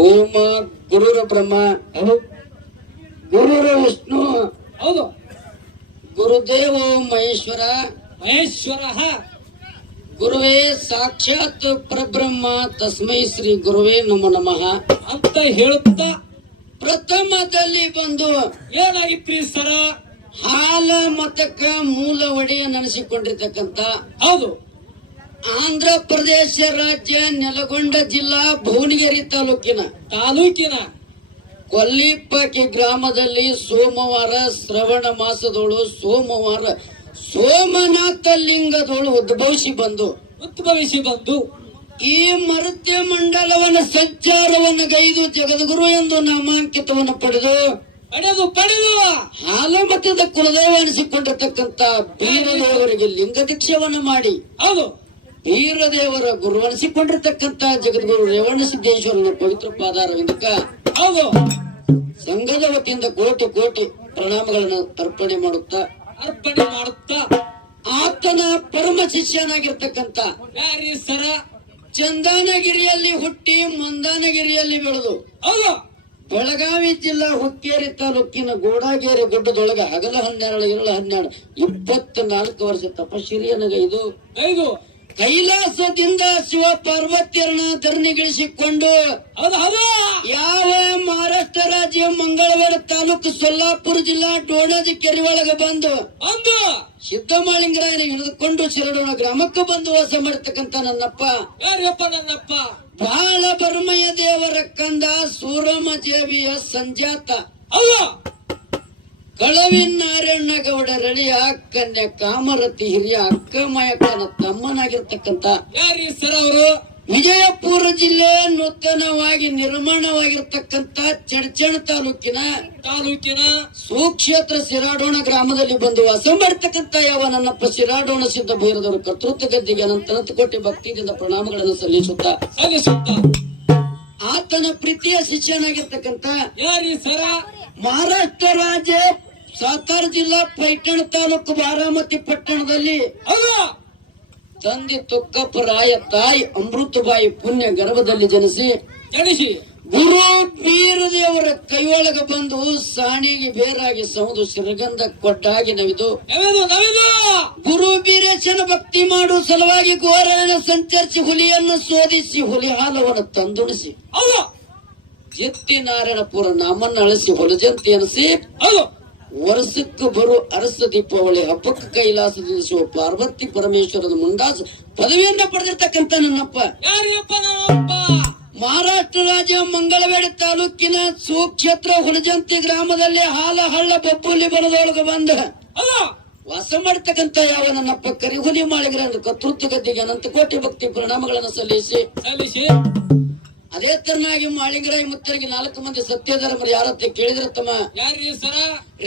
ಓಂ ಗುರುರ ಬ್ರಹ್ಮ ಗುರುರ ವಿಷ್ಣು ಹೌದು. ಗುರುದೇವ ಮಹೇಶ್ವರ ಮಹೇಶ್ವರ ಗುರುವೇ ಸಾಕ್ಷಾತ್ ಪರಬ್ರಹ್ಮ ತಸ್ಮೈ ಶ್ರೀ ಗುರುವೇ ನಮೋ ನಮಃ ಅಂತ ಹೇಳುತ್ತಾ ಪ್ರಥಮದಲ್ಲಿ ಬಂದು ಏನಾಗಿತ್ರಿ ಸರ? ಹಾಲ ಮತಕ್ಕ ಮೂಲ ಒಡೆಯ ನೆನೆಸಿಕೊಂಡಿರ್ತಕ್ಕಂಥ ಹೌದು. ಆಂಧ್ರ ಪ್ರದೇಶ ರಾಜ್ಯ ನೆಲಗೊಂಡ ಜಿಲ್ಲಾ ಭುವನಗಿರಿ ತಾಲೂಕಿನ ಕೊಲ್ಲಿಪಕ್ಕಿ ಗ್ರಾಮದಲ್ಲಿ ಸೋಮವಾರ ಶ್ರವಣ ಮಾಸದೋಳು ಸೋಮವಾರ ಸೋಮನಾಥ ಲಿಂಗದೋಳು ಉದ್ಭವಿಸಿ ಬಂದು ಈ ಮರುತ್ಯ ಮಂಡಲವನ್ನ ಸಂಚಾರವನ್ನು ಗೈದು ಜಗದ್ಗುರು ಎಂದು ನಾಮಾಂಕಿತವನ್ನು ಪಡೆದು ಹಾಲಮತದ ಕುಲದೇವ ಅನಿಸಿಕೊಂಡಿರ್ತಕ್ಕಂಥ ಬೀರದೇವರಿಗೆ ಲಿಂಗ ದೀಕ್ಷೆಯನ್ನು ಮಾಡಿ ಹೌದು ಬೀರದೇವರ ಗುರು ಅನಿಸಿಕೊಂಡಿರ್ತಕ್ಕಂಥ ಜಗದ್ಗುರು ರೇವಣ ಸಿದ್ದೇಶ್ವರನ ಪವಿತ್ರ ಪಾದಾರವಿಂದಕ ಹೌದು ಸಂಘದ ವತಿಯಿಂದ ಕೋಟಿ ಕೋಟಿ ಪ್ರಣಾಮಗಳನ್ನು ಅರ್ಪಣೆ ಮಾಡುತ್ತಾ ಆತನ ಪರಮ ಶಿಷ್ಯನಾಗಿರ್ತಕ್ಕಂಥ ಯಾರಿ ಸರ? ಚಂದನಗಿರಿಯಲ್ಲಿ ಹುಟ್ಟಿ ಮಂದಾನಗಿರಿಯಲ್ಲಿ ಬೆಳೆದು ಹೌದು ಬೆಳಗಾವಿ ಜಿಲ್ಲಾ ಹುಕ್ಕೇರಿ ತಾಲೂಕಿನ ಗೋಡಾಗೇರಿ ಗುಡ್ಡದೊಳಗ ಹಗಲ 12 ಇರಳ 12 24 ವರ್ಷ ತಪಶ್ಚರ್ಯನಗೈದು ಕೈಲಾಸದಿಂದ ಶಿವ ಪಾರ್ವತಿಯರನ್ನ ಧರಣಿಗಿಳಿಸಿಕೊಂಡು ಯಾವ ಮಹಾರಾಷ್ಟ್ರ ರಾಜ್ಯ ಮಂಗಳವಾರ ತಾಲೂಕು ಸೊಲ್ಲಾಪುರ ಜಿಲ್ಲಾ ಡೋಣಜಿ ಕೆರೆ ಒಳಗ ಬಂದು ಸಿದ್ದಮಾಳಿಂಗರಾಯನ ಹಿಡಿದುಕೊಂಡು ಶಿರಡೋಣ ಗ್ರಾಮಕ್ಕೆ ಬಂದು ವಾಸ ಮಾಡತಕ್ಕಂತ ನನ್ನಪ್ಪ ಬಾಳ ಬರಮಯ್ಯ ದೇವರ ಕಂದ ಸೂರಮ ಜೇವಿಯ ಸಂಜಾತ ಕಳವಿನಾರಾಯಣ ಗೌಡ ರಳಿಯ ಕನ್ಯಾ ಕಾಮರತಿ ಹಿರಿಯ ಅಕ್ಕಮಯಕ್ಕನ ತಮ್ಮನಾಗಿರ್ತಕ್ಕಂಥ ಯಾರಿ ಸರ್ ಅವರು? ವಿಜಯಪುರ ಜಿಲ್ಲೆ ನೂತನವಾಗಿ ನಿರ್ಮಾಣವಾಗಿರ್ತಕ್ಕಂಥ ಚಡ್ಚಣ ತಾಲೂಕಿನ ಸುಕ್ಷೇತ್ರ ಶಿರಾಡೋಣ ಗ್ರಾಮದಲ್ಲಿ ಬಂದು ವಾಸ ಮಾಡತಕ್ಕಂಥ ಯಾವ ನನ್ನಪ್ಪ ಶಿರಾಡೋಣ ಸಿದ್ಧ ಭೈರದವರು ಕರ್ತೃತ್ವ ಗದ್ದಿಗೆ ಅನಂತ ಕೋಟಿ ಭಕ್ತಿಯಿಂದ ಪ್ರಣಾಮಗಳನ್ನು ಸಲ್ಲಿಸುತ್ತಾ ಆತನ ಪ್ರೀತಿಯ ಶಿಷ್ಯನಾಗಿರ್ತಕ್ಕಂಥ ಯಾರಿ ಸರ? ಮಹಾರಾಷ್ಟ್ರ ರಾಜ್ಯ ಸಾತಾರ ಜಿಲ್ಲಾ ಪೈಠಣ ತಾಲೂಕು ಬಾರಾಮತಿ ಪಟ್ಟಣದಲ್ಲಿ ತಂದೆ ತುಕ್ಕಪ್ಪರಾಯ ತಾಯಿ ಅಮೃತಬಾಯಿ ಪುಣ್ಯ ಗರ್ಭದಲ್ಲಿ ಜನಿಸಿ ಗುರು ಬೀರದೇವರ ಕೈಯೊಳಗ ಬಂದು ಸಾಣಿಗೆ ಬೇರಾಗಿ ಸೌದು ಶ್ರೀಗಂಧ ಕೊಟ್ಟಾಗಿ ನವಿದು ಗುರು ಬೀರೇಶನ ಭಕ್ತಿ ಮಾಡುವ ಸಲುವಾಗಿ ಗೋರನ ಸಂಚರಿಸಿ ಹುಲಿಯನ್ನು ಶೋಧಿಸಿ ಹುಲಿ ಹಾಲವನ್ನು ತಂದುಣಿಸಿ ನಾರಾಯಣಪುರ ನಾಮನ್ನ ಅಳಿಸಿ ಹೊಲಜಂತಿ ಅನಿಸಿ ವರ್ಷಕ್ಕೆ ಬರು ಅರಸ ದೀಪಾವಳಿ ಹಬ್ಬಕ್ಕೆ ಕೈಲಾಸದಿಂದ ಶಿವ ಪಾರ್ವತಿ ಪರಮೇಶ್ವರದ ಮುಂಡಾಸ ಪದವಿಯನ್ನ ಪಡೆದಿರ್ತಕ್ಕಂಥ ನನ್ನಪ್ಪ ಮಹಾರಾಷ್ಟ್ರ ರಾಜ್ಯ ಮಂಗಳವೇಡಿ ತಾಲೂಕಿನ ಸುಕ್ಷೇತ್ರ ಹುಲಜಂತಿ ಗ್ರಾಮದಲ್ಲಿ ಹಾಲ ಹಳ್ಳ ಬಬ್ಬುಲಿ ಬರದೊಳಗ ಬಂದ ವಾಸ ಮಾಡತಕ್ಕಂತ ಯಾವ ನನ್ನಪ್ಪ ಕರಿಹುಲಿ ಮಾಳಿಗರ ಕರ್ತೃತ್ವ ಗದ್ದಿಗೆ ಅನಂತ ಕೋಟಿ ಭಕ್ತಿ ಪ್ರಣಾಮಗಳನ್ನು ಸಲ್ಲಿಸಿ ಅದೇ ತರನಾಗಿ ಮಾಳಿಂಗರಾಯ ಮುತ್ತರಿಗೆ 4 ಮಂದಿ ಸತ್ಯಧರ್ಮರು ಯಾರತ್ತ ಕೇಳಿದ್ರ ತಮ್ಮ ಯಾರಿ ಸರ?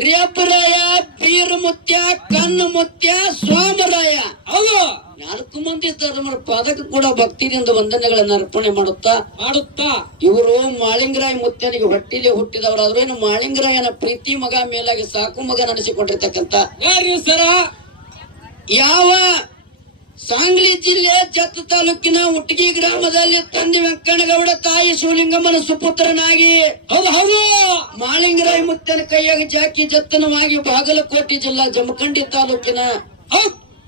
ರೇಪರಾಯ ಬೀರ ಮುತ್ಯ ಕಣ್ಣು ಮುತ್ಯ ಸ್ವಾಮರಾಯ ಹೌದು 4 ಮಂದಿ ಧರ್ಮರ ಪಾದಕ ಕೂಡ ಭಕ್ತಿಯಿಂದ ವಂದನೆಗಳನ್ನು ಅರ್ಪಣೆ ಮಾಡುತ್ತಾ ಇವರು ಮಾಳಿಂಗರಾಯ ಮುತ್ಯನಿಗೆ ಹೊಟ್ಟಿಲೆ ಹುಟ್ಟಿದವರಾದ್ರೂ ಏನು ಮಾಳಿಂಗರಾಯನ ಪ್ರೀತಿ ಮಗ ಮೇಲಾಗಿ ಸಾಕು ಮಗ ನಡೆಸಿಕೊಂಡಿರ್ತಕ್ಕಂಥ ಯಾರಿ ಸರ? ಯಾವ ಸಾಂಗ್ಲಿ ಜಿಲ್ಲೆ ಜತ್ ತಾಲೂಕಿನ ಉಟ್ಗಿ ಗ್ರಾಮದಲ್ಲಿ ತಂದೆ ವೆಂಕಣ್ಣಗೌಡ ತಾಯಿ ಶಿವಲಿಂಗಮ್ಮನ ಸುಪುತ್ರನಾಗಿ ಮಾಳಿಂಗರಾಯ ಮುತ್ತನ ಕೈಯಾಗಿ ಜಾಕಿ ಜತ್ತನವಾಗಿ ಬಾಗಲಕೋಟೆ ಜಿಲ್ಲಾ ಜಮಖಂಡಿ ತಾಲೂಕಿನ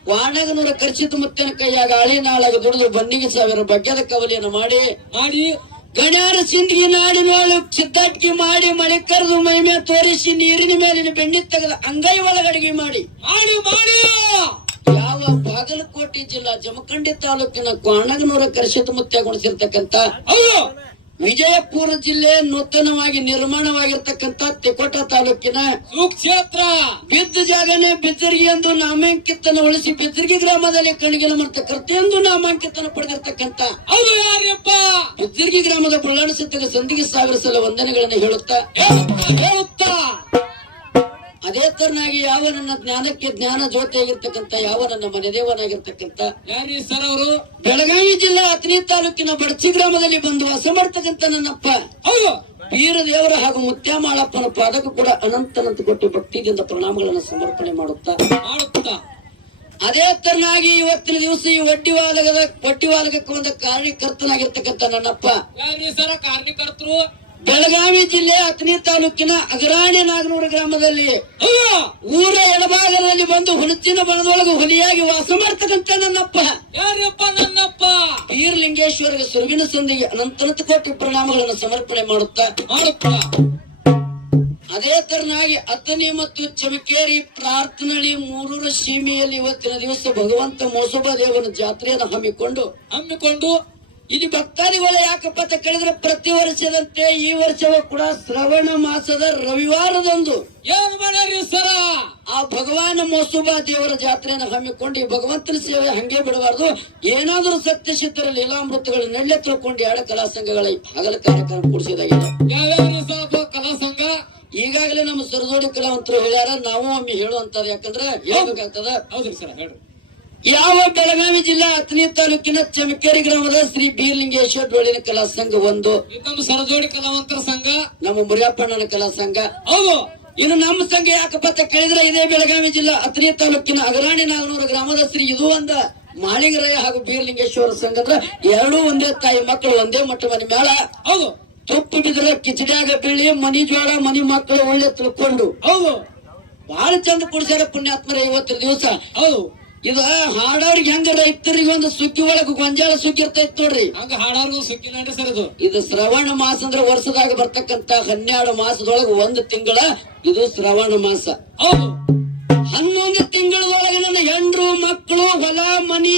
ವಾಣಗನೂರ ಕರ್ಸಿದ ಮುತ್ತನ ಕೈಯಾಗ ಅಳಿನಾಳಾಗಿ ದುಡಿದು ಬನ್ನಿಗೆ 1000 ಬಗ್ಗೆದ ಕವಲಿಯನ್ನು ಮಾಡಿ ಗಣ್ಯಾರ ಸಿಂದಗಿ ನಾಡಿನೋಳು ಚಿತ್ತಾಟ್ಕಿ ಮಾಡಿ ಮಳೆ ಕರೆದು ಮೈಮೆ ತೋರಿಸಿ ನೀರಿನ ಮೇಲಿನ ಬೆಣ್ಣಿ ತೆಗೆದ ಅಂಗೈ ಒಳಗಡಿಗೆ ಮಾಡಿ ಯಾವ ಬಾಗಲಕೋಟೆ ಜಿಲ್ಲಾ ಜಮಖಂಡಿ ತಾಲೂಕಿನ ಕ್ವಾಣಗನೂರ ಕರ್ಷಿತ ಮುತ್ಯಗೊಳಿಸಿರ್ತಕ್ಕಂಥ ವಿಜಯಪುರ ಜಿಲ್ಲೆ ನೂತನವಾಗಿ ನಿರ್ಮಾಣವಾಗಿರ್ತಕ್ಕಂಥ ತೆಕೋಟ ತಾಲೂಕಿನ ಸುಕ್ಷೇತ್ರ ಬಿದ್ದ ಜಾಗನೆ ಬಿದ್ದರ್ಗಿ ಎಂದು ನಾಮಾಂಕಿತನ ಉಳಿಸಿ ಬಿದ್ದರ್ಗಿ ಗ್ರಾಮದಲ್ಲಿ ಕಣಿಗಿನ ಮರ್ತಕರ್ತೆ ಎಂದು ನಾಮಾಂಕಿತನ ಪಡೆದಿರ್ತಕ್ಕಂಥ ಬಿದ್ದರ್ಗಿ ಗ್ರಾಮದ ಬಳ್ಳಾಣ ಸಿದ್ಧಗ ಸಂದಿಗೆ 1000 ಸಲ ವಂದನೆಗಳನ್ನು ಹೇಳುತ್ತಾ ಅದೇ ತರನಾಗಿ ಯಾವ ನನ್ನ ಜ್ಞಾನಕ್ಕೆ ಜ್ಞಾನ ಜ್ಯೋತಿಯಾಗಿರ್ತಕ್ಕಂಥ ಯಾವ ನನ್ನ ಮನೆದೇವನಾಗಿರ್ತಕ್ಕಂಥ ಯಾರಿ ಸರ್ ಅವರು? ಬೆಳಗಾವಿ ಜಿಲ್ಲಾ ಅತನಿ ತಾಲೂಕಿನ ಬಡ್ಚಿ ಗ್ರಾಮದಲ್ಲಿ ಬಂದು ವಾಸ ಮಾಡತಕ್ಕಂಥ ನನ್ನಪ್ಪ ಬೀರ ದೇವರ ಹಾಗೂ ಮುತ್ಯಾಮಾಳಪ್ಪನ ಪಾದಕ್ಕೂ ಕೂಡ ಅನಂತ ಕೋಟಿ ಭಕ್ತಿಯಿಂದ ಪ್ರಣಾಮಗಳನ್ನು ಸಮರ್ಪಣೆ ಮಾಡುತ್ತಾ ಅದೇ ತರನಾಗಿ ಇವತ್ತಿನ ದಿವಸ ಈ ವಡ್ಡಿವಾಲಗಕ್ಕೆ ಒಂದು ಕಾರ್ಯಕರ್ತನಾಗಿರ್ತಕ್ಕಂಥ ನನ್ನಪ್ಪ ಯಾರ್ರಿ ಸರ ಕಾರ್ಯಕರ್ತರು? ಬೆಳಗಾವಿ ಜಿಲ್ಲೆ ಅಥಣಿ ತಾಲೂಕಿನ ಅಗರಾಣಿ ನಾಗನೂರು ಗ್ರಾಮದಲ್ಲಿ ಊರ ಎಡಭಾಗದಲ್ಲಿ ಬಂದು ಹುಣಚಿನ ಬನದೊಳಗೆ ಹುಲಿಯಾಗಿ ವಾಸ ಮಾಡ್ತಕ್ಕಂಥ ನನ್ನಪ್ಪ ಯಾರಪ್ಪ ನನ್ನಪ್ಪ? ಬೀರ್ಲಿಂಗೇಶ್ವರ ಸುರುವಿನ ಸಂದಿಗೆ ಅನಂತ ಕೋಟಿ ಪ್ರಣಾಮಗಳನ್ನು ಸಮರ್ಪಣೆ ಮಾಡುತ್ತಾ ಅದೇ ತರನಾಗಿ ಅಥಣಿ ಮತ್ತು ಚಮಕೇರಿ ಪ್ರಾರ್ಥನಳಿ ಮೂರೂರ ಸೀಮೆಯಲ್ಲಿ ಇವತ್ತಿನ ದಿವಸ ಭಗವಂತ ಮೋಸೋಬ ದೇವನ ಜಾತ್ರೆಯನ್ನು ಹಮ್ಮಿಕೊಂಡು ಇಲ್ಲಿ ಭಕ್ತಾದಿಗಳು ಯಾಕಪ್ಪ ಅಂತ ಕೇಳಿದ್ರೆ ಪ್ರತಿ ವರ್ಷದಂತೆ ಈ ವರ್ಷವೂ ಕೂಡ ಶ್ರವಣ ಮಾಸದ ರವಿವಾರದಂದು ಏನ್ ಮಾಡ್ಯಾರಿ ಸರ? ಆ ಭಗವಾನ ಮೋಸುಬಾ ದೇವರ ಜಾತ್ರೆಯನ್ನು ಹಮ್ಮಿಕೊಂಡು ಈ ಭಗವಂತನ ಸೇವೆ ಹಂಗೆ ಬಿಡಬಾರ್ದು. ಏನಾದರೂ ಸತ್ಯ ಸಿದ್ಧರ ಲೀಲಾಮೃತಗಳು ನೆಳ್ಳೆ ತಿಳ್ಕೊಂಡು ಎರಡು ಕಲಾ ಸಂಘಗಳ ಹಗಲ ಕಾರ್ಯಕ್ರಮ ಕೂಡಿಸಿದಾಗಿದೆ. ಯಾವ್ಯಾವ್ರಿ ಸರ ಕಲಾ ಸಂಘ? ಈಗಾಗಲೇ ನಮ್ಮ ಸರಜೋಡಿ ಕಲಾವಂತರು ಹೇಳ್ಯಾರ, ನಾವು ಒಮ್ಮೆ ಹೇಳುವಂತದ್ದು ಯಾಕಂದ್ರೆ ಹೇಳ್ಬೇಕಾಗ್ತದ. ಹೌದ್ರಿ ಸರ್ ಹೇಳ್ರಿ. ಯಾವ ಬೆಳಗಾವಿ ಜಿಲ್ಲಾ ಅಥಣಿ ತಾಲೂಕಿನ ಚಮಕೇರಿ ಗ್ರಾಮದ ಶ್ರೀ ಬೀರ್ಲಿಂಗೇಶ್ವರ ಡೊಳ್ಳಿನ ಕಲಾ ಸಂಘ ಒಂದು, ನಮ್ಮ ಸರಜೋಡಿ ಕಲಾವಂತರ ಸಂಘ, ನಮ್ಮ ಮುರಿಯಪ್ಪಣ್ಣನ ಕಲಾ ಸಂಘ. ಹೌದು. ಇನ್ನು ನಮ್ಮ ಸಂಘ ಯಾಕಪ್ಪ ಅಂತ ಕೇಳಿದ್ರೆ ಇದೇ ಬೆಳಗಾವಿ ಜಿಲ್ಲಾ ಅಥಣಿ ತಾಲೂಕಿನ ಅಗರಾಣಿ ನಾಗನೂರು ಗ್ರಾಮದ ಶ್ರೀ ಇದು ಒಂದ ಮಾಳಿಂಗರಾಯ ಹಾಗೂ ಬೀರ್ಲಿಂಗೇಶ್ವರ ಸಂಘದ ಎರಡೂ ಒಂದೇ ತಾಯಿ ಮಕ್ಕಳು ಒಂದೇ ಮಟ್ಟ ಮನೆ ಮೇಳ. ಹೌದು. ತುಪ್ಪ ಬಿದ್ರೆ ಕಿಚಡ್ಯಾಗ ಬೀಳಿ ಮನಿ ಜ್ವಾಳ ಮನಿ ಮಕ್ಕಳು ಒಳ್ಳೆ ತಿಳ್ಕೊಂಡು ಹೌದು ಬಹಳ ಚಂದ ಕುಡಿಸ್ಯಾರ ಪುಣ್ಯಾತ್ಮರ ಇವತ್ತಿನ ದಿವಸ. ಹೌದು. ಇದು ಹಾಡೋರಿಗೆ ಹೆಂಗ ರೈತರಿಗೆ ಒಂದು ಸುಗ್ಗಿ ಒಳಗ ಗೊಂಜಾಳ ಸುಗ್ಗಿ ಇರ್ತೈತ್ ನೋಡ್ರಿ, ಹಂಗ ಹಾಡಾರ್ಗು ಸುಗ್ಗಿ ನಡ್ರಿ ಸರ್ ಇದು. ಇದು ಶ್ರವಣ ಮಾಸ ಅಂದ್ರೆ ವರ್ಷದಾಗ ಬರ್ತಕ್ಕಂತ 12 ಮಾಸದೊಳಗ ಒಂದು ತಿಂಗಳ ಇದು ಶ್ರವಣ ಮಾಸ. ಹೌದು. 11 ತಿಂಗಳದೊಳಗೆ ನನ್ನ ಹೆಂಡ್ರು ಮಕ್ಕಳು ಹೊಲ ಮನಿ